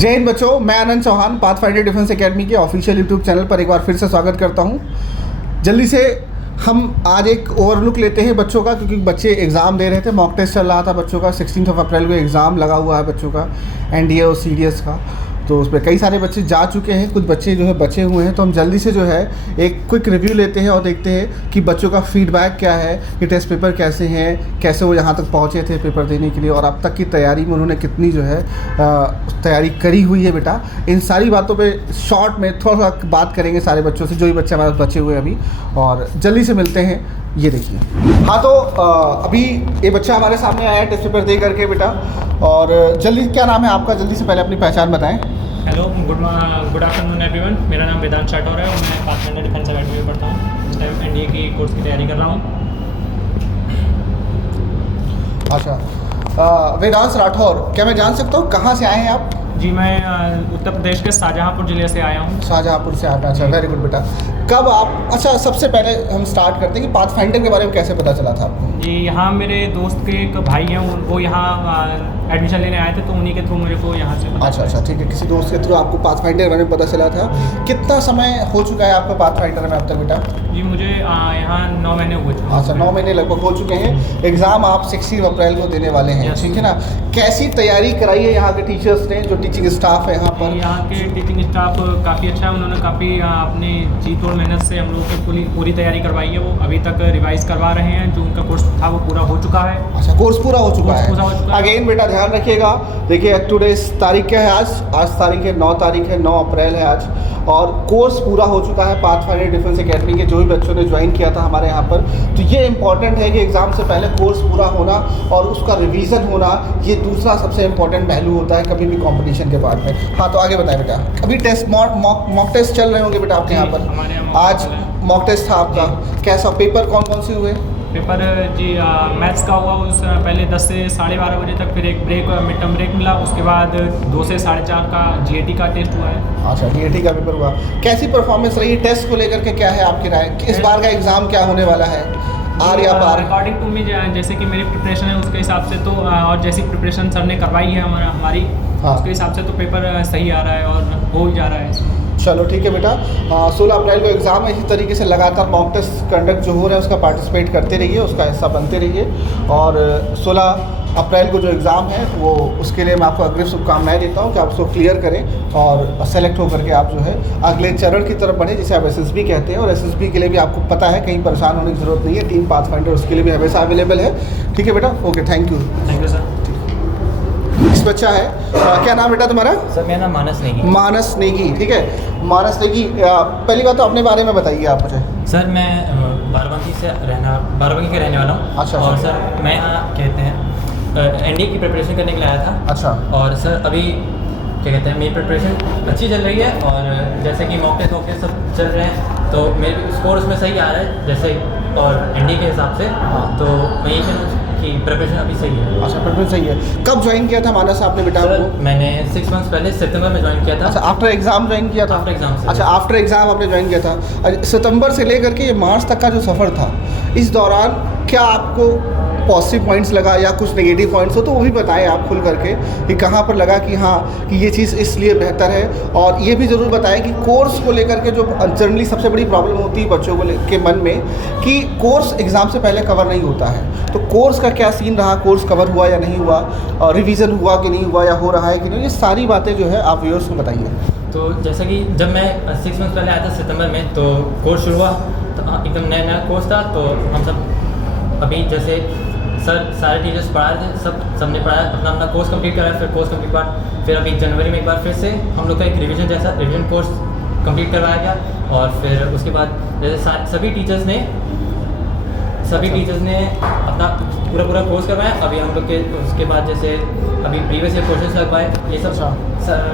जय हिंद बच्चों, मैं आनंद चौहान पाथफाइंडर डिफेंस एकेडमी के ऑफिशियल यूट्यूब चैनल पर एक बार फिर से स्वागत करता हूं। जल्दी से हम आज एक ओवरलुक लेते हैं बच्चों का, क्योंकि बच्चे एग्ज़ाम दे रहे थे। मॉक टेस्ट चल रहा था बच्चों का। 16 अप्रैल को एग्ज़ाम लगा हुआ है बच्चों का, एनडीए और सीडीएस का। तो उस पर कई सारे बच्चे जा चुके हैं, कुछ बच्चे जो है बचे हुए हैं। तो हम जल्दी से जो है एक क्विक रिव्यू लेते हैं और देखते हैं कि बच्चों का फीडबैक क्या है, कि टेस्ट पेपर कैसे हैं, कैसे वो यहाँ तक पहुँचे थे पेपर देने के लिए, और अब तक की तैयारी में उन्होंने कितनी जो है तैयारी करी हुई है बेटा। इन सारी बातों पे शॉर्ट में थोड़ा सा बात करेंगे सारे बच्चों से, जो भी बच्चे हमारे पास बचे हुए हैं अभी। और जल्दी से मिलते हैं। ये देखिए, हाँ तो अभी ये बच्चा हमारे सामने आया है टेस्ट पेपर दे करके बेटा। और जल्दी, क्या नाम है आपका? जल्दी से पहले अपनी पहचान बताएं। Hello, good afternoon everyone. मेरा नाम वेदांत राठौर है और मैं पाथफाइंडर डिफेंस एकेडमी में पढ़ता हूँ। इस टाइम एनडीए की कोर्स की तैयारी कर रहा हूँ। अच्छा, वेदांत राठौर, क्या मैं जान सकता हूँ कहाँ से आए हैं आप? जी, मैं उत्तर प्रदेश के शाहजहाँपुर ज़िले से आया हूँ। शाहजहाँपुर से आए? अच्छा, वेरी गुड बेटा। कब आप, अच्छा सबसे पहले हम स्टार्ट करते हैं कि पाथफाइंडर के बारे में कैसे पता चला था आपको? जी, यहाँ मेरे दोस्त के एक भाई हैं, वो यहाँ एडमिशन लेने आए थे, तो उन्हीं के थ्रू मेरे को यहाँ से पता अच्छा अच्छा, ठीक है। किसी दोस्त के थ्रू आपको पाथफाइंडर के बारे में पता चला था। कितना समय हो चुका है आपका पाथफाइंडर में अब तक बेटा? जी, मुझे यहाँ 9 महीने हुए थे। अच्छा, 9 महीने लगभग हो चुके हैं। एग्ज़ाम आप 16 अप्रैल को देने वाले हैं, ठीक है ना? कैसी तैयारी कराई है यहाँ के टीचर्स ने, जो टीचिंग स्टाफ है यहाँ पर? यहाँ के टीचिंग स्टाफ काफ़ी अच्छा है। उन्होंने काफ़ी अपनी जी तोड़ मेहनत से हम लोगों की पूरी तैयारी करवाई है। वो अभी तक रिवाइज करवा रहे हैं। जो उनका कोर्स था वो पूरा हो चुका है। अच्छा, कोर्स पूरा हो चुका है। अगेन बेटा ध्यान रखिएगा। देखिए, टुडेज तारीख क्या है? आज तारीख है 9 तारीख है, 9 अप्रैल है आज। और कोर्स पूरा हो चुका है पाथफाइंडर डिफेंस एकेडमी के जो भी बच्चों ने ज्वाइन किया था हमारे यहाँ पर। तो ये इंपॉर्टेंट है कि एग्ज़ाम से पहले कोर्स पूरा होना और उसका रिवीजन होना, ये दूसरा सबसे इंपॉर्टेंट पहलू होता है कभी भी कंपटीशन के बाद में। हाँ, तो आगे बताएं बेटा। अभी टेस्ट मॉक टेस्ट चल रहे होंगे बेटा आपके यहाँ पर? आज मॉक टेस्ट था आपका, कैसा पेपर कौन कौन से हुए? पेपर जी मैथ्स का हुआ उस पहले 10 से 12:30 बजे तक, फिर एक ब्रेक, मिड टर्म ब्रेक मिला। उसके बाद 2 से 4:30 का जीएटी का टेस्ट हुआ है। अच्छा, जीएटी का पेपर हुआ। कैसी परफॉर्मेंस रही टेस्ट को लेकर के? क्या है आपकी राय, इस बार का एग्ज़ाम क्या होने वाला है, आर या पार? अकॉर्डिंग टू मी, जैसे कि मेरी प्रिपरेशन है उसके हिसाब से तो, और जैसी प्रिपरेशन सर ने करवाई है हमारी, हाँ, उसके हिसाब से तो पेपर सही आ रहा है और हो ही जा रहा है। चलो ठीक है बेटा। 16 अप्रैल को एग्ज़ाम है। इसी तरीके से लगातार मॉक टेस्ट कंडक्ट जो हो रहा है उसका पार्टिसिपेट करते रहिए, उसका हिस्सा बनते रहिए। और 16 अप्रैल को जो एग्ज़ाम है वो, उसके लिए मैं आपको अग्रिम शुभकामनाएं देता हूँ कि आप उसको क्लियर करें और सेलेक्ट होकर के आप जो है अगले चरण की तरफ बढ़ें, जिसे आप एसएसबी कहते हैं। और एसएसबी के लिए भी आपको पता है, कहीं परेशान होने की ज़रूरत नहीं है। टीम पाथफाइंडर उसके लिए भी हमेशा अवेलेबल है। ठीक है बेटा, ओके, थैंक यू सर। इस बच्चा है, क्या नाम बेटा तुम्हारा? सर मेरा नाम मानस नेगी। मानस नेगी, ठीक है। मानस नेगी, पहली बात तो अपने बारे में बताइए आप मुझे। सर मैं बाराबंकी के रहने वाला हूँ। अच्छा। और सर मैं यहाँ कहते हैं एनडीए की प्रिपरेशन करने के लिए आया था। अच्छा। और सर अभी क्या कहते हैं, मेरी प्रिपरेशन अच्छी चल रही है। और जैसे कि मॉक टेस्ट सब चल रहे हैं, तो मेरे स्कोर उसमें सही आ रहा है जैसे, और एनडीए के हिसाब से। तो मैं यही कहूँ कि प्रिपरेशन अभी सही है। अच्छा, प्रिपरेशन सही है। कब ज्वाइन किया था मानस आपने बेटा आपको? मैंने 6 मंथ्स पहले सितंबर में ज्वाइन किया था। अच्छा, आफ्टर एग्ज़ाम ज्वाइन किया था? आफ्टर एग्ज़ाम से। अच्छा, आफ्टर एग्ज़ाम आपने ज्वाइन किया था। सितंबर से लेकर के ये मार्च तक का जो सफ़र था, इस दौरान क्या आपको पॉजिटिव पॉइंट्स लगा या कुछ नेगेटिव पॉइंट्स हो तो वो भी बताएं आप खुल करके, कि कहाँ पर लगा कि हाँ कि ये चीज़ इसलिए बेहतर है। और ये भी ज़रूर बताएं कि कोर्स को लेकर के जो जनरली सबसे बड़ी प्रॉब्लम होती है बच्चों के मन में, कि कोर्स एग्ज़ाम से पहले कवर नहीं होता है। तो कोर्स का क्या सीन रहा, कोर्स कवर हुआ या नहीं हुआ, और रिवीजन हुआ कि नहीं हुआ, या हो रहा है कि नहीं, ये सारी बातें जो है आप व्यूअर्स को बताइए। तो जैसा कि जब मैं 6 मंथ्स पहले आया था सितंबर में, तो कोर्स शुरू हुआ तो एकदम नया कोर्स था। तो हम सब अभी जैसे सर सारे टीचर्स पढ़ा रहे थे, सबने पढ़ाया, अपना कोर्स कंप्लीट कराया। फिर कोर्स कंप्लीट बाद फिर अभी जनवरी में एक बार फिर से हम लोग का एक रिवीजन कोर्स कंप्लीट करवाया गया। और फिर उसके बाद जैसे सभी टीचर्स ने अपना पूरा कोर्स करवाया। अभी हम लोग के उसके बाद जैसे अभी प्रीवियस ईयर क्वेश्चंस लगवाए, ये सब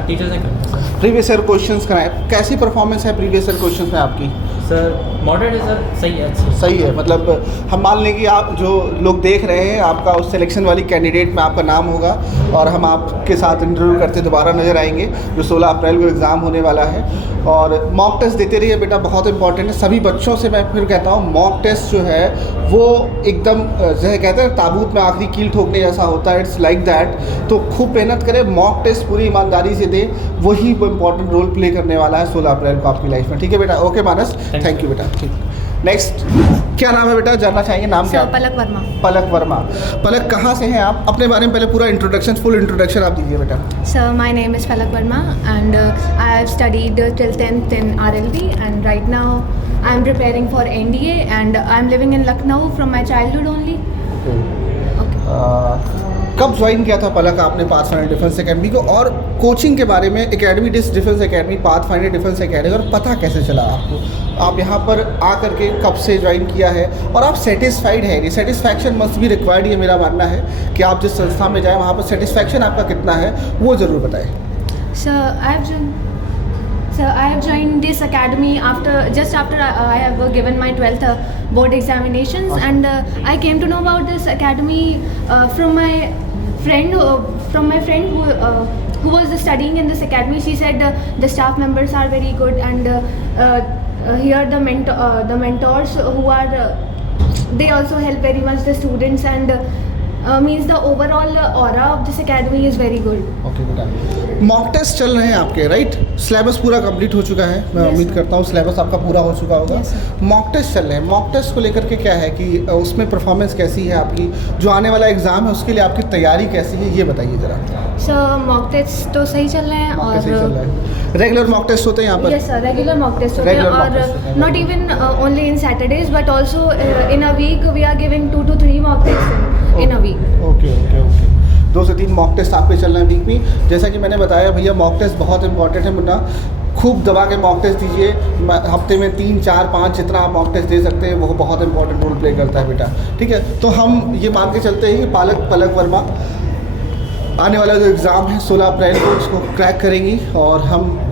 टीचर्स ने कराया। प्रीवियस ईयर क्वेश्चंस कराए, कैसी परफॉर्मेंस है प्रीवियस ईयर क्वेश्चंस में आपकी? सर मॉडरेट है सर, सही है, अच्छी सही है। मतलब हम मान लें कि आप जो लोग देख रहे हैं, आपका उस सिलेक्शन वाली कैंडिडेट में आपका नाम होगा और हम आपके साथ इंटरव्यू करते दोबारा नज़र आएंगे, जो 16 अप्रैल को एग्ज़ाम होने वाला है। और मॉक टेस्ट देते रहिए बेटा, बहुत इंपॉर्टेंट है। सभी बच्चों से मैं फिर कहता हूँ, मॉक टेस्ट जो है वो एकदम जैसे कहते हैं ताबूत में आखिरी कील ठोकने जैसा होता है, इट्स लाइक दैट। तो खूब मेहनत करें, मॉक टेस्ट पूरी ईमानदारी से दें, वही इंपॉर्टेंट रोल प्ले करने वाला है 16 अप्रैल को आपकी लाइफ में। ठीक है बेटा, ओके मानस, थैंक यू बेटा। ठीक, नेक्स्ट क्या नाम है बेटा, जानना चाहेंगे नाम क्या? पलक वर्मा। पलक वर्मा। पलक कहाँ से हैं आप? अपने बारे में पहले पूरा इंट्रोडक्शन, फुल इंट्रोडक्शन आप दीजिए बेटा। Sir, my name is Palak Verma and I have studied till 10th in RLB and right now I am preparing for NDA and I am living in Lucknow from my childhood only. Okay. कब join किया था पलक आपने pathfinder defence academy को, और coaching के बारे में, academy defence academy, pathfinder defence academy, और पता कैसे चला आपको? आप यहाँ पर आकर के कब से ज्वाइन किया है और आप सेटिस्फाइड है? नहीं, सेटिस्फैक्शन मस्ट बी रिक्वायर्ड, ये मेरा मानना है कि आप जिस संस्था में जाएँ वहाँ पर सेटिस्फैक्शन आपका कितना है वो ज़रूर बताएं। Sir, I have joined this academy just after I have given my 12th board examinations, and I came to know about this academy from my friend who was studying in this academy. She said the staff members are very good, and here the mentors who are they also help very much the students, and means the overall aura of this academy is very good. Okay बेटा, mock test चल रहे हैं आपके, right? Syllabus पूरा complete हो चुका है, मैं उम्मीद करता हूँ सिलेबस आपका पूरा हो चुका होगा। मॉक टेस्ट चल रहे हैं, मॉक टेस्ट को लेकर के क्या है कि उसमें परफॉर्मेंस कैसी है आपकी? जो आने वाला एग्ज़ाम है उसके लिए आपकी तैयारी कैसी है, ये बताइए ज़रा। सर, मॉक टेस्ट तो सही चल रहे हैं और रेगुलर मॉक टेस्ट होते हैं यहाँ पर? Yes sir, regular mock test होते हैं, और not even only in Saturdays but also in a week we are giving 2 to 3 mock test in a week. Okay 2 से 3 मॉक टेस्ट आपके चल रहे हैं वीक में। जैसा कि मैंने बताया भैया, मॉक टेस्ट बहुत इंपॉर्टेंट है मुन्ना, खूब दबा के मॉक टेस्ट दीजिए। हफ्ते में 3, 4, 5 जितना आप मॉक टेस्ट दे सकते हैं वो बहुत इंपॉर्टेंट रोल प्ले करता है बेटा। ठीक है, तो हम ये मान के चलते हैं कि पलक वर्मा आने वाला जो एग्ज़ाम है 16 अप्रैल को उसको क्रैक करेंगी, और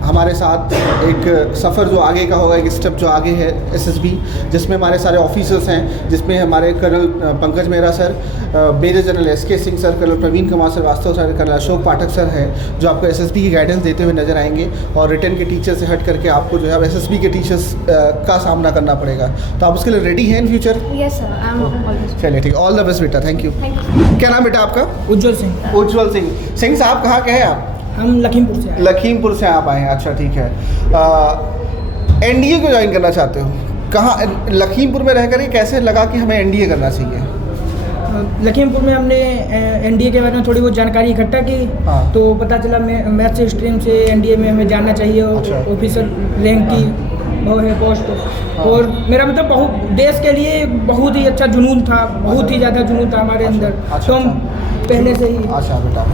हमारे साथ एक सफ़र जो आगे का होगा, एक स्टेप जो आगे है SSB, जिसमें हमारे सारे ऑफिसर्स हैं, जिसमें हमारे colonel Pankaj Mehra sir, major general SK Singh sir, colonel Praveen Kumar Srivastava sir, colonel Ashok Pathak sir हैं, जो आपको SSB की गाइडेंस देते हुए नजर आएंगे। और रिटर्न के टीचर से हट करके आपको जो है अब SSB के टीचर्स का सामना करना पड़ेगा, तो आप उसके लिए रेडी हैं in future? Yes sir, I am always. चलिए ठीक, ऑल द बेस्ट बेटा, थैंक यू। क्या नाम बेटा आपका? उज्जवल सिंह। उज्जवल सिंह साहब, कहाँ के हैं आप? हम लखीमपुर से आए। लखीमपुर से आप आए हैं, अच्छा ठीक है। NDA को ज्वाइन करना चाहते हो? कहाँ लखीमपुर में रह करके कैसे लगा कि हमें NDA करना चाहिए? लखीमपुर में हमने NDA के बारे में थोड़ी बहुत जानकारी इकट्ठा की। हाँ। तो पता चला मैथ्स स्ट्रीम से NDA में हमें जाना चाहिए, अच्छा। ऑफिसर रैंक की वो है पोस्ट। हाँ। और मेरा मतलब बहुत देश के लिए बहुत ही अच्छा जुनून था, बहुत ही ज़्यादा जुनून था हमारे अंदर, तो हम पहले से ही। अच्छा बेटा,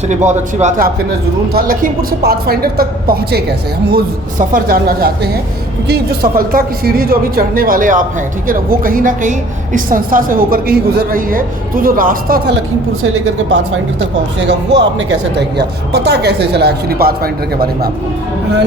चलिए बहुत अच्छी बात है, आपके अंदर जुनून था। लखीमपुर से पाथफाइंडर तक पहुँचे कैसे? हम वो सफ़र जानना चाहते हैं, क्योंकि जो सफलता की सीढ़ी जो अभी चढ़ने वाले आप हैं, ठीक है ना, वो कहीं ना कहीं इस संस्था से होकर के ही गुजर रही है। तो जो रास्ता था लखीमपुर से लेकर के पाथफाइंडर तक पहुँचने का, वो आपने कैसे तय किया? पता कैसे चला एक्चुअली पाथफाइंडर के बारे में आपको?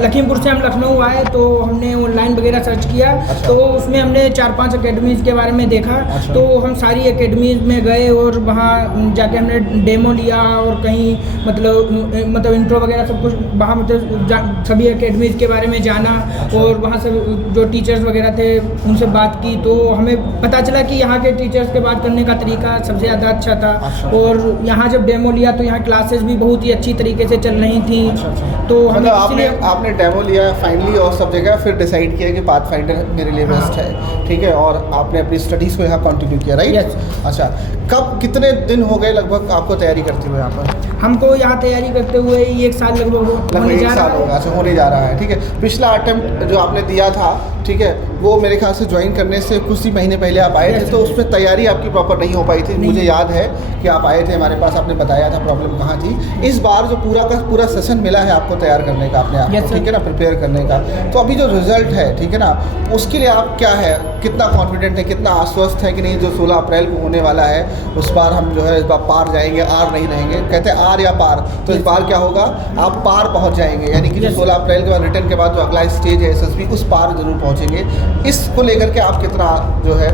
लखीमपुर से हम लखनऊ आए तो हमने ऑनलाइन वगैरह सर्च किया। अच्छा। तो उसमें हमने 4-5 अकेडमीज़ के बारे में देखा। अच्छा। तो हम सारी अकेडमीज़ में गए और वहाँ जाके हमने डेमो लिया, और कहीं मतलब इंट्रो वगैरह सब कुछ वहाँ मतलब सभी अकेडमीज़ के बारे में जाना। अच्छा। और वहाँ से जो टीचर्स वगैरह थे उनसे बात की, तो हमें पता चला कि यहाँ के टीचर्स के बात करने का तरीका सबसे ज़्यादा अच्छा था। अच्छा। और यहाँ जब डेमो लिया तो यहाँ क्लासेस भी बहुत ही अच्छी तरीके से चल रही थी। अच्छा। तो मतलब आपने डेमो लिया फाइनली और सब जगह, फिर डिसाइड किया कि पाथफाइंडर मेरे लिए बेस्ट है, ठीक है, और आपने अपनी स्टडीज़ को यहाँ कंटिन्यू किया, राइट? यस। अच्छा, कब कितने दिन हो गए लगभग आपको तैयारी करते हुए यहाँ पर? हमको यहाँ तैयारी करते हुए 1 साल लगभग होने जा रहा है। ठीक है, पिछला अटेम्प्ट जो आपने दिया था, ठीक है, वो मेरे ख्याल से ज्वाइन करने से कुछ ही महीने पहले आप आए थे, तो उसमें तैयारी आपकी प्रॉपर नहीं हो पाई थी। मुझे याद है कि आप आए थे हमारे पास, आपने बताया था प्रॉब्लम कहाँ थी। इस बार जो पूरा का पूरा सेशन मिला है आपको तैयार करने का, अपने आप को, ठीक है ना, प्रिपेयर करने का, तो अभी जो रिजल्ट है, ठीक है ना, उसके लिए आप क्या है, कितना कॉन्फिडेंट है, कितना आश्वस्त है कि नहीं जो 16 अप्रैल को होने वाला है उस बार हम जो है इस बार पार जाएंगे, आर नहीं रहेंगे। कहते हैं आर या पार, तो इस बार क्या होगा, आप पार पहुँच जाएंगे, यानी कि जो 16 अप्रैल के बाद रिटर्न के बाद जो अगला स्टेज है SSB, उस पार जरूर पहुँच पहुँचेंगे। इसको लेकर के आप कितना जो है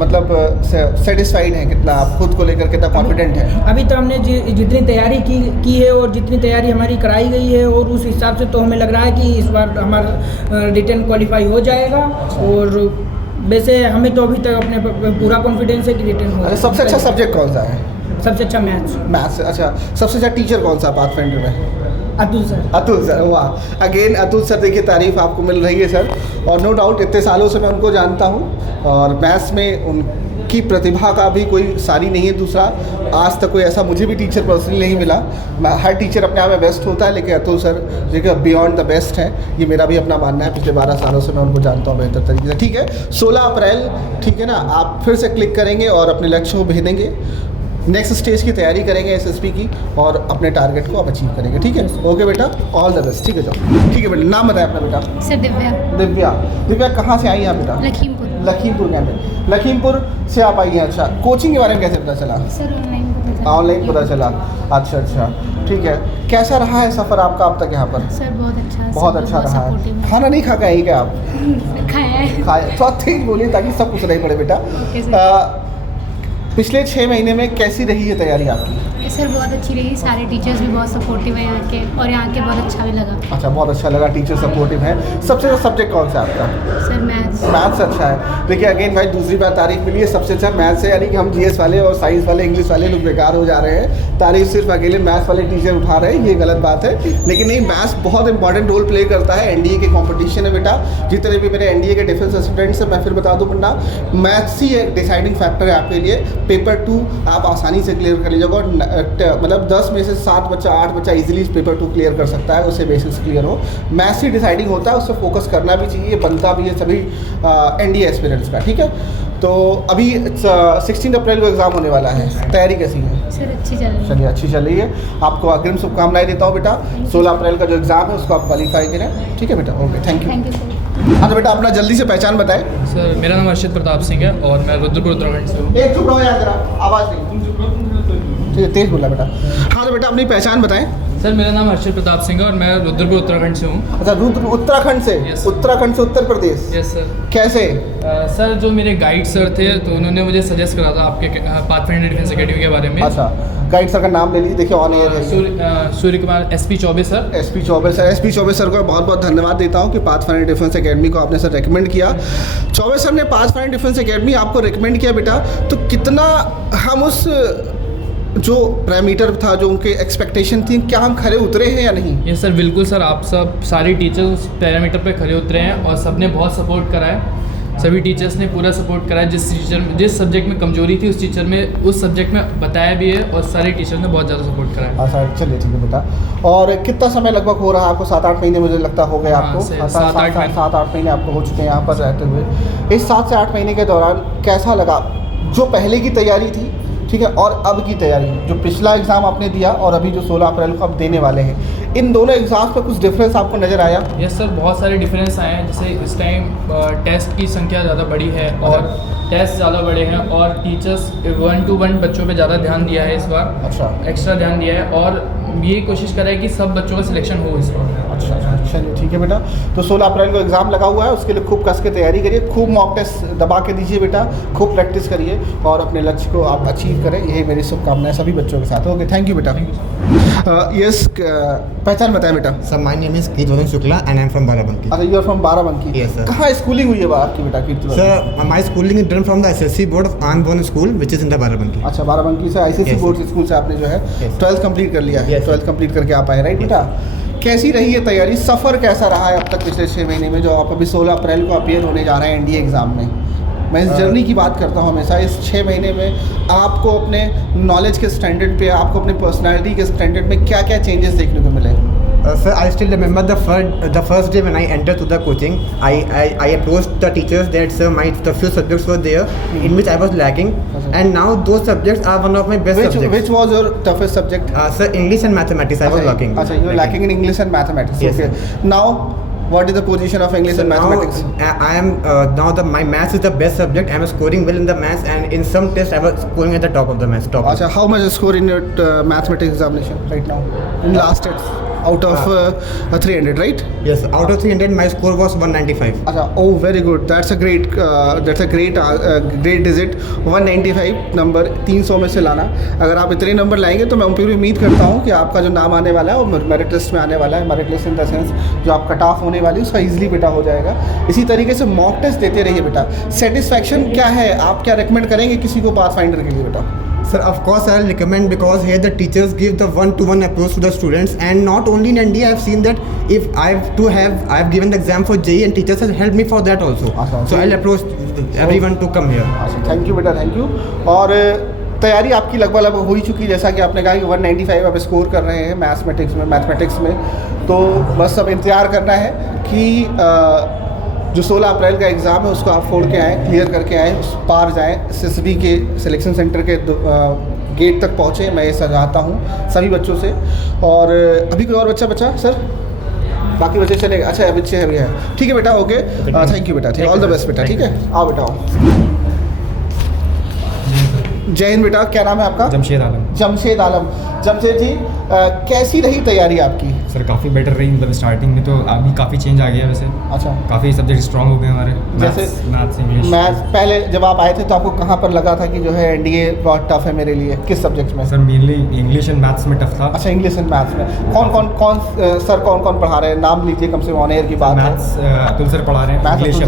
मतलब सेटिस्फाइड हैं, कितना आप खुद को लेकर कितना कॉन्फिडेंट हैं? अभी तो हमने जितनी तैयारी की है और जितनी तैयारी हमारी कराई गई है और उस हिसाब से तो हमें लग रहा है कि इस बार हमारा रिटर्न क्वालिफाई हो जाएगा। और वैसे हमें तो अभी तक अपने पूरा कॉन्फिडेंस है कि रिटर्न हो जाएगा। सबसे अच्छा सब्जेक्ट कौन सा है? सबसे अच्छा मैथ्स। अच्छा, सबसे अच्छा टीचर कौन सा पाथफाइंडर में? अतुल सर, वाह, अगेन अतुल सर, देखिए तारीफ आपको मिल रही है सर। और नो डाउट इतने सालों से मैं उनको जानता हूँ और मैथ्स में उनकी प्रतिभा का भी कोई सारी नहीं है। दूसरा, आज तक कोई ऐसा मुझे भी टीचर पर्सनली नहीं मिला। हर टीचर अपने आप में बेस्ट होता है, लेकिन अतुल सर जो बियॉन्ड द बेस्ट हैं, ये मेरा भी अपना मानना है। पिछले 12 सालों से मैं उनको जानता हूँ बेहतर तरीके से। ठीक है, 16 अप्रैल, ठीक है ना, आप फिर से क्लिक करेंगे और अपने लक्ष्य को भेजेंगे, नेक्स्ट स्टेज की तैयारी करेंगे एसएसपी की और अपने टारगेट को आप अचीव करेंगे। ठीक है, ओके बेटा, ऑल द बेस्ट। ठीक है, जाओ। ठीक है बेटा, नाम बताएं अपना बेटा। सर दिव्या। दिव्या कहाँ से आई हैं आप बेटा? लखीमपुर के अंदर। लखीमपुर से आप आई हैं। अच्छा, कोचिंग के बारे में कैसे पता चला? सर ऑनलाइन पता चला। अच्छा, ठीक है। कैसा रहा है सफ़र आपका अब तक यहाँ पर? सर बहुत अच्छा रहा है। खाना नहीं खा के आई क्या आप? खाया। थोड़ा तेज बोलिए ताकि सब कुछ नहीं पड़े बेटा। पिछले 6 महीने में कैसी रही है तैयारी आपकी? सर बहुत अच्छी रही, सारे टीचर्स भी बहुत सपोर्टिव हैं यहाँ के, और यहाँ के बहुत अच्छा भी लगा। अच्छा, बहुत अच्छा लगा, टीचर सपोर्टिव है। सबसे अच्छा सब्जेक्ट कौन सा है आपका? सर मैथ्स अच्छा है। देखिए अगेन भाई, दूसरी बार तारीफ मिली है, सबसे अच्छा मैथ्स है, यानी कि हम जीएस वाले और साइंस वाले, इंग्लिश वाले लोग बेकार हो जा रहे हैं। तारीफ सिर्फ अकेले मैथ्स वाले टीचर उठा रहे हैं, ये गलत बात है। लेकिन नहीं, मैथ्स बहुत इंपॉर्टेंट रोल प्ले करता है। एनडीए के कॉम्पिटिशन है बेटा, जितने भी मेरे एनडीए के डिफेंस स्टूडेंट्स हैं, मैं फिर बता दूँ पन्ना, मैथ्स ही एक डिसाइडिंग फैक्टर है आपके लिए। पेपर 2 आप आसानी से क्लियर कर लीजिएगा, और मतलब 10 में से 7 बच्चा 8 बच्चा इजीली पेपर 2 क्लियर कर सकता है, उससे बेसिक्स क्लियर हो। मैथ्स ही डिसाइडिंग होता है, उससे फोकस करना भी चाहिए, बनता भी है सभी एनडीए एस्पिरेंट्स का। ठीक है, तो अभी 16 अप्रैल को एग्ज़ाम होने वाला है, तैयारी कैसी है? सर अच्छी चल रही है। चलिए, अच्छी चल रही है। आपको अग्रिम शुभकामनाएं देता हूँ बेटा। 16 अप्रैल का जो एग्ज़ाम है उसको आप क्वालिफाई करें। ठीक है बेटा, ओके, थैंक यू सर। हाँ तो बेटा, अपना जल्दी से पहचान बताएं। सर मेरा नाम अर्षित प्रताप सिंह है और मैं रुद्रपुर उत्तराखंड से हूँ। एक चुप रहो यार, जरा आवाज़ नहीं, ठीक है, तेज बोला बेटा। हाँ तो बेटा, अपनी पहचान बताएं। सर मेरा नाम अर्षित प्रताप सिंह है और मैं रुद्रपुर उत्तराखंड से हूँ। अच्छा, उत्तराखंड से? Yes, उत्तराखंड से उत्तर प्रदेश? Yes sir. कैसे? सर जो मेरे गाइड सर थे तो उन्होंने मुझे सजेस्ट करा था आपके पाथफाइंडर डिफेंस एकेडमी के बारे में। अच्छा, गाइड सर का नाम ले लीजिए, देखिए ऑन एयर है। Surya Kumar SP Choubey sir. SP Choubey sir को बहुत बहुत धन्यवाद देता हूँ कि पाथफाइंडर डिफेंस एकेडमी को आपने सर रेकमेंड किया। चौबे सर ने पाथफाइंडर डिफेंस एकेडमी आपको रेकमेंड किया बेटा, तो कितना हम उस जो पैरामीटर था, जो उनके एक्सपेक्टेशन थी, क्या हम खरे उतरे हैं या नहीं? ये सर बिल्कुल सर, आप सब सारे टीचर्स उस पैरामीटर पे खरे उतरे हैं और सबने बहुत सपोर्ट करा है। सभी टीचर्स ने पूरा सपोर्ट करा है। जिस सब्जेक्ट में कमजोरी थी उस सब्जेक्ट में बताया भी है और सारे टीचर्स ने बहुत ज़्यादा सपोर्ट करा है। अच्छा, चलिए ठीक है बेटा। और कितना समय लगभग हो रहा है आपको? 7-8 महीने मुझे लगता हो गए आपको। 7-8 महीने आपको हो चुके हैं यहाँ पर रहते हुए। इस 7 से 8 महीने के दौरान कैसा लगा जो पहले की तैयारी थी, ठीक है, और अब की तैयारी, जो पिछला एग्ज़ाम आपने दिया और अभी जो 16 अप्रैल को आप देने वाले हैं, इन दोनों एग्ज़ाम पर कुछ डिफरेंस आपको नज़र आया? यस सर, बहुत सारे डिफरेंस आए हैं। जैसे इस टाइम टेस्ट की संख्या ज़्यादा बढ़ी है और टेस्ट ज़्यादा बड़े हैं और टीचर्स 1-to-1 बच्चों पे ज़्यादा ध्यान दिया है इस बार। अच्छा, एक्स्ट्रा ध्यान दिया है और ये कोशिश कर रहे हैं कि सब बच्चों का सिलेक्शन हो इस बार। अच्छा, चलिए ठीक है बेटा। तो 16 अप्रैल को एग्ज़ाम लगा हुआ है, उसके लिए खूब कस के तैयारी करिए, खूब मॉक टेस्ट दबा के दीजिए बेटा, खूब प्रैक्टिस करिए और अपने लक्ष्य को आप अचीव करें। यही मेरी शुभकामनाएं सभी बच्चों के साथ। ओके, थैंक यू बेटा। यस, पहचान बताएं बेटा। Sir my name is Kirtivardhan Shukla and I am from Barabanki. अच्छा, you are from Barabanki? Yes sir. कहाँ स्कूलिंग हुई है आपकी बेटा Kirtivardhan? Sir my schooling is done from the SSC board of आनबोर्न school which is in the Barabanki. अच्छा, बाराबंकी से ICSC बोर्ड स्कूल से आपने जो है 12th कंप्लीट कर लिया है। 12th कंप्लीट करके आप आए, राइट बेटा? कैसी रही है तैयारी? सफ़र कैसा रहा है अब तक पिछले 6 महीने में, जो आप अभी 16 अप्रैल को अपीयर होने जा रहे हैं एनडीए एग्ज़ाम में? मैं इस जर्नी की बात करता हूँ हमेशा। इस 6 महीने में आपको अपने नॉलेज के स्टैंडर्ड पे, आपको अपने पर्सनालिटी के स्टैंडर्ड में क्या क्या चेंजेस देखने को मिले? Sir, I still remember the first day when I entered to the coaching. I approached the teachers that sir, the few subjects were there in which I was lacking, and now those subjects are one of my best subjects. Which was your toughest subject? Sir, English and mathematics. I was lacking. अच्छा, you were lacking in English and mathematics. Yes, okay. Now, what is the position of English and mathematics? I am my maths is the best subject. I am scoring well in the maths, and in some tests I was scoring at the top of the maths. अच्छा, how much score in your mathematics examination right now in last test? Out of 300, right? Yes, out of 300, my score was 195. अच्छा, oh very good, that's a great digit. 195 number 300 में से लाना, अगर आप इतने number लाएंगे तो मैं पूरी उम्मीद करता हूँ कि आपका जो नाम आने वाला है वो मेरिट लिस्ट में आने वाला है। Merit list in the sense जो आप कट ऑफ होने वाली है उसका ईजिली बेटा हो जाएगा। इसी तरीके से मॉक टेस्ट देते रहिए बेटा। सेटिस्फैक्शन क्या है, आप क्या रिकमेंड करेंगे किसी को पाथफाइंडर के लिए बेटा? Sir, of course I'll recommend, because here the teachers give the one-to-one approach to the students, and not only in NDA, I've seen that if I've given the exam for JEE and teachers have helped me for that also. So I'll approach everyone to come here. Thank you बेटा, thank you. और तैयारी आपकी लगभग हो ही चुकी, जैसा कि आपने कहा कि 195 आप स्कोर कर रहे हैं मैथमेटिक्स में, तो बस अब इंतज़ार करना है कि जो 16 अप्रैल का एग्ज़ाम है उसको आप फोड़ के आएँ, क्लियर करके आएँ, पार जाएँ, SSB के सिलेक्शन सेंटर के गेट तक पहुँचे। मैं ये चाहता हूँ सभी बच्चों से। और अभी कोई और बच्चा सर? बाकी बच्चे चले गए? अच्छा, बच्चे अभी हैं, ठीक है बेटा, ओके, थैंक यू बेटा, ऑल द बेस्ट बेटा, ठीक है, आओ बेटा आओ। जय हिंद बेटा, क्या नाम है आपका? जमशेद आलम। जमशेद जी, कैसी रही तैयारी आपकी? सर काफ़ी बेटर रही, मतलब स्टार्टिंग में तो अभी काफ़ी चेंज आ गया वैसे। अच्छा, काफ़ी सब्जेक्ट स्ट्रांग हो गए हमारे, जैसे मैथ्स इंग्लिश। मैथ्स पहले जब आप आए थे तो आपको कहाँ पर लगा था कि जो है NDA बहुत टफ है मेरे लिए, किस सब्जेक्ट में? Sir mainly English and maths में टफ था। अच्छा, इंग्लिश एंड मैथ्स में कौन पढ़ा रहे हैं? नाम लीजिए, कम से कम ऑन एयर की बात है। मैथ्स अतुल सर पढ़ा रहे हैं, इंग्लिश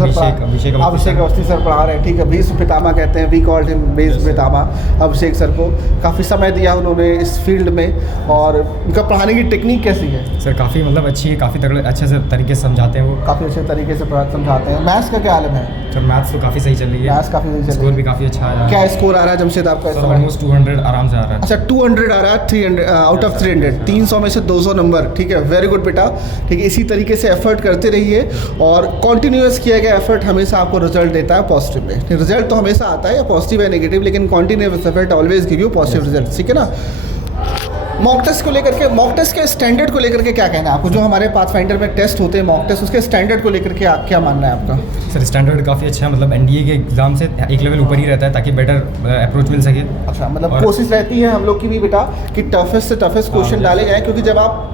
अभिषेक अवस्थी सर पढ़ा रहे हैं, ठीक है। भीष्म पितामह कहते हैं, we called him Bhishma Pitamah. Abhishek sir को काफ़ी समय दिया उन्होंने इस फील्ड में, और उनका पढ़ाने की टेक्निक कैसी है? सर काफ़ी मतलब अच्छी है, काफ़ी अच्छे से तरीके से समझाते हैं वो, काफ़ी अच्छे तरीके से समझाते हैं। मैथ्स का क्या आलम है? सर मैथ्स तो काफ़ी सही चल रही है, मैथ्स काफ़ी सही चल रही है, स्कोर भी काफ़ी अच्छा आ रहा है। क्या स्कोर आ रहा है जमशेद आपका? सर ऑलमोस्ट 200 आराम से आ रहा है। अच्छा, 200 आ रहा है, 300 आउट ऑफ 300, 300 में से 200 नंबर, ठीक है, वेरी गुड बेटा, ठीक है। इसी तरीके से एफर्ट करते रहिए, और कॉन्टीन्यूअस किया गया एफर्ट हमेशा आपको रिजल्ट देता है पॉजिटिव में। रिजल्ट तो हमेशा आता है या पॉजिटिव या नेगेटिव, लेकिन continuous effort always give you positive result, ठीक है ना। मॉक टेस्ट को लेकर के, मॉक टेस्ट के स्टैंडर्ड को लेकर के क्या कहना है आपको? जो हमारे पाथफाइंडर में टेस्ट होते हैं मॉक टेस्ट, उसके स्टैंडर्ड को लेकर के क्या मानना है आपका? सर स्टैंडर्ड काफ़ी अच्छा है, मतलब NDA के एग्जाम से एक लेवल ऊपर ही रहता है ताकि बेटर अप्रोच मिल सके। अच्छा, मतलब कोशिश रहती है हम लोग की भी बेटा कि टफेस्ट से टफेस्ट क्वेश्चन डाले जाएँ, क्योंकि जब आप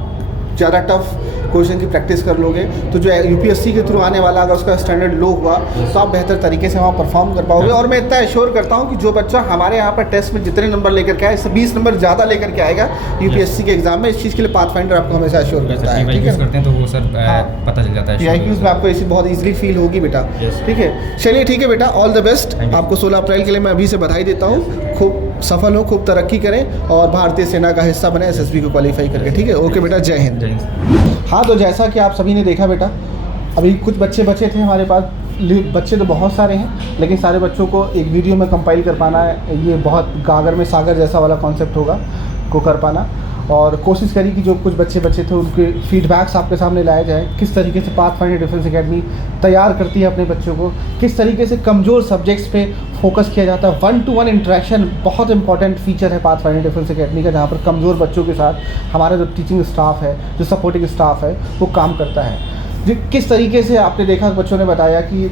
ज़्यादा टफ क्वेश्चन की प्रैक्टिस कर लोगे तो जो UPSC के थ्रू आने वाला अगर उसका स्टैंडर्ड लो हुआ तो आप बेहतर तरीके से वहाँ परफॉर्म कर पाओगे। और मैं इतना एश्योर करता हूँ कि जो बच्चा हमारे यहाँ पर टेस्ट में जितने नंबर लेकर के आए, इससे 20 नंबर ज़्यादा लेकर के आएगा UPSC के एग्जाम में। इस चीज़ के लिए पाथफाइंडर आपको हमेशा एश्योर करता है, ठीक है, करते हैं तो वो सर पता चल जाता है। PIQs में आपको ऐसी बहुत ईजिली फील होगी बेटा, ठीक है। चलिए ठीक है बेटा, ऑल द बेस्ट आपको। 16 अप्रैल के लिए मैं अभी से बधाई देता हूँ। खूब सफल हो, खूब तरक्की करें और भारतीय सेना का हिस्सा बने SSB को क्वालिफाई करके, ठीक है। ओके बेटा, जय हिंद। हाँ, तो जैसा कि आप सभी ने देखा बेटा, अभी कुछ बच्चे बचे थे हमारे पास। बच्चे तो बहुत सारे हैं, लेकिन सारे बच्चों को एक वीडियो में कंपाइल कर पाना ये बहुत गागर में सागर जैसा वाला कॉन्सेप्ट होगा को कर पाना। और कोशिश करी कि जो कुछ बच्चे बचे थे उनके फीडबैक्स आपके सामने लाए जाए, किस तरीके से पाथफाइंडर डिफेंस एकेडमी तैयार करती है अपने बच्चों को, किस तरीके से कमज़ोर सब्जेक्ट्स पे फोकस किया जाता है। 1-to-1 इंटरेक्शन बहुत इंपॉर्टेंट फीचर है पाथफाइंडर डिफेंस एकेडमी का, जहाँ पर कमज़ोर बच्चों के साथ हमारा जो टीचिंग स्टाफ है, जो सपोर्टिंग स्टाफ है, वो काम करता है। किस तरीके से आपने देखा, बच्चों ने बताया कि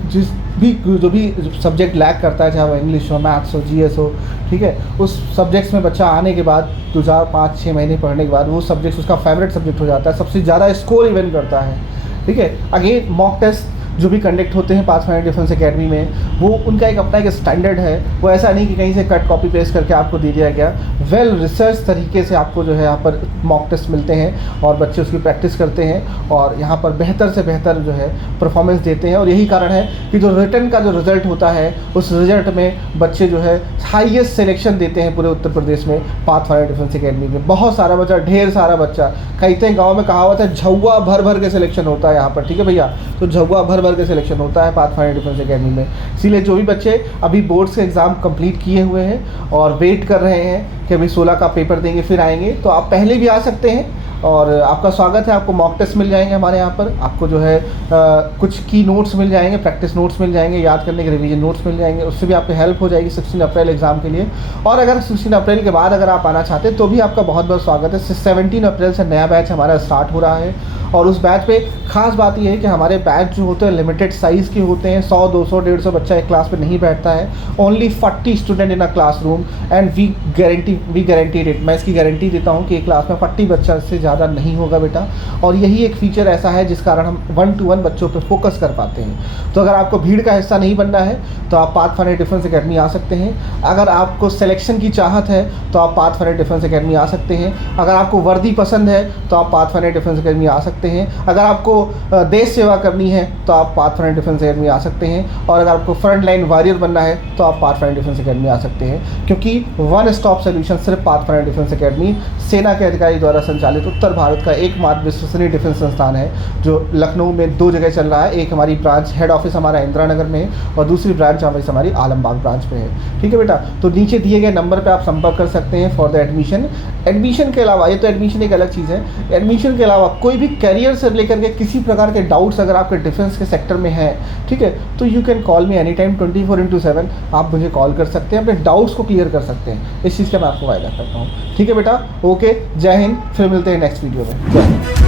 जो भी सब्जेक्ट लैग करता है, चाहे वो इंग्लिश हो, मैथ्स हो, GS हो, ठीक है, उस सब्जेक्ट्स में बच्चा आने के बाद 2, 4, 5, 6 महीने पढ़ने के बाद वो सब्जेक्ट उसका फेवरेट सब्जेक्ट हो जाता है, सबसे ज़्यादा स्कोर इवन करता है, ठीक है। अगेन मॉक टेस्ट जो भी कंडक्ट होते हैं पाथफाइंडर डिफेंस एकेडमी में, वो उनका एक अपना एक स्टैंडर्ड है। वो ऐसा नहीं कि कहीं से कट कॉपी पेस्ट करके आपको दे दिया गया, वेल रिसर्च तरीके से आपको जो है यहाँ पर मॉक टेस्ट मिलते हैं और बच्चे उसकी प्रैक्टिस करते हैं और यहाँ पर बेहतर से बेहतर जो है परफॉर्मेंस देते हैं। और यही कारण है कि जो रिटन का जो रिज़ल्ट होता है, उस रिज़ल्ट में बच्चे जो है हाईएस्ट सिलेक्शन देते हैं पूरे उत्तर प्रदेश में पाथफाइंडर डिफेंस एकेडमी में। बहुत सारा बच्चा, ढेर सारा बच्चा, कहते हैं गाँव में कहावत है, झौवा भर भर के सिलेक्शन होता है यहाँ पर, ठीक है भैया। तो झौवा भर भर के सिलेक्शन होता है पाथफाइंडर डिफेंस एकेडमी में। इसीलिए जो भी बच्चे अभी बोर्ड्स के एग्ज़ाम कंप्लीट किए हुए हैं और वेट कर रहे हैं कि अभी 16 का पेपर देंगे फिर आएंगे, तो आप पहले भी आ सकते हैं और आपका स्वागत है। आपको मॉक टेस्ट मिल जाएंगे हमारे यहाँ पर, आपको जो है कुछ की नोट्स मिल जाएंगे, प्रैक्टिस नोट्स मिल जाएंगे, याद करने के रिवीजन नोट्स मिल जाएंगे, उससे भी आपकी हेल्प हो जाएगी 16 अप्रैल एग्ज़ाम के लिए। और अगर 16 अप्रैल के बाद अगर आप आना चाहते हैं तो भी आपका बहुत बहुत स्वागत है। 17 अप्रैल से नया बैच हमारा स्टार्ट हो रहा है और उस बैच पे खास बात ये है कि हमारे बैच जो होते हैं लिमिटेड साइज़ के होते हैं, 100, 200, 150 बच्चा एक क्लास में नहीं बैठता है, only 40 student in a classroom and we guaranteed it. मैं इसकी गारंटी देता हूँ कि एक क्लास में 40 बच्चा से ज़्यादा नहीं होगा बेटा, और यही एक फ़ीचर ऐसा है जिस कारण हम 1-to-1 बच्चों पर फोकस कर पाते हैं। तो अगर आपको भीड़ का हिस्सा नहीं बनना है तो आप पाथफाइंडर डिफेंस एकेडमी आ सकते हैं। अगर आपको सिलेक्शन की चाहत है तो आप पाथफाइंडर डिफेंस एकेडमी आ सकते हैं। अगर आपको वर्दी पसंद है तो आप पाथफाइंडर डिफेंस एकेडमी आ सकते हैं। अगर आपको देश सेवा करनी है तो आप पाथफाइंडर डिफेंस एकेडमी आ सकते हैं। और अगर आपको फ्रंट लाइन वॉरियर बनना है तो आप पाथफाइंडर डिफेंस एकेडमी आ सकते हैं, क्योंकि वन स्टॉप सोल्यूशन सिर्फ पाथफाइंडर डिफेंस एकेडमी सेना के अधिकारी द्वारा संचालित उत्तर भारत का एकमात्र विश्वसनीय डिफेंस संस्थान है, जो लखनऊ में 2 जगह चल रहा है। एक हमारी ब्रांच हेड ऑफिस हमारा इंदिरा नगर में है और दूसरी ब्रांच हमारी आलमबाग ब्रांच में है। ठीक है बेटा, तो नीचे दिए गए नंबर पे आप संपर्क कर सकते हैं फॉर द एडमिशन। एडमिशन के अलावा, ये तो एडमिशन एक अलग चीज़ है, एडमिशन के अलावा कोई भी करियर से लेकर के किसी प्रकार के डाउट्स अगर आपके डिफेंस के सेक्टर में है, ठीक है, तो you can call me any time 24/7। आप मुझे कॉल कर सकते हैं, अपने डाउट्स को क्लियर कर सकते हैं। इस चीज़ का मैं आपको वायदा करता हूँ। ठीक है बेटा, ओके, जय हिंद, फिर मिलते हैं नेक्स्ट वीडियो में। जय हिंद।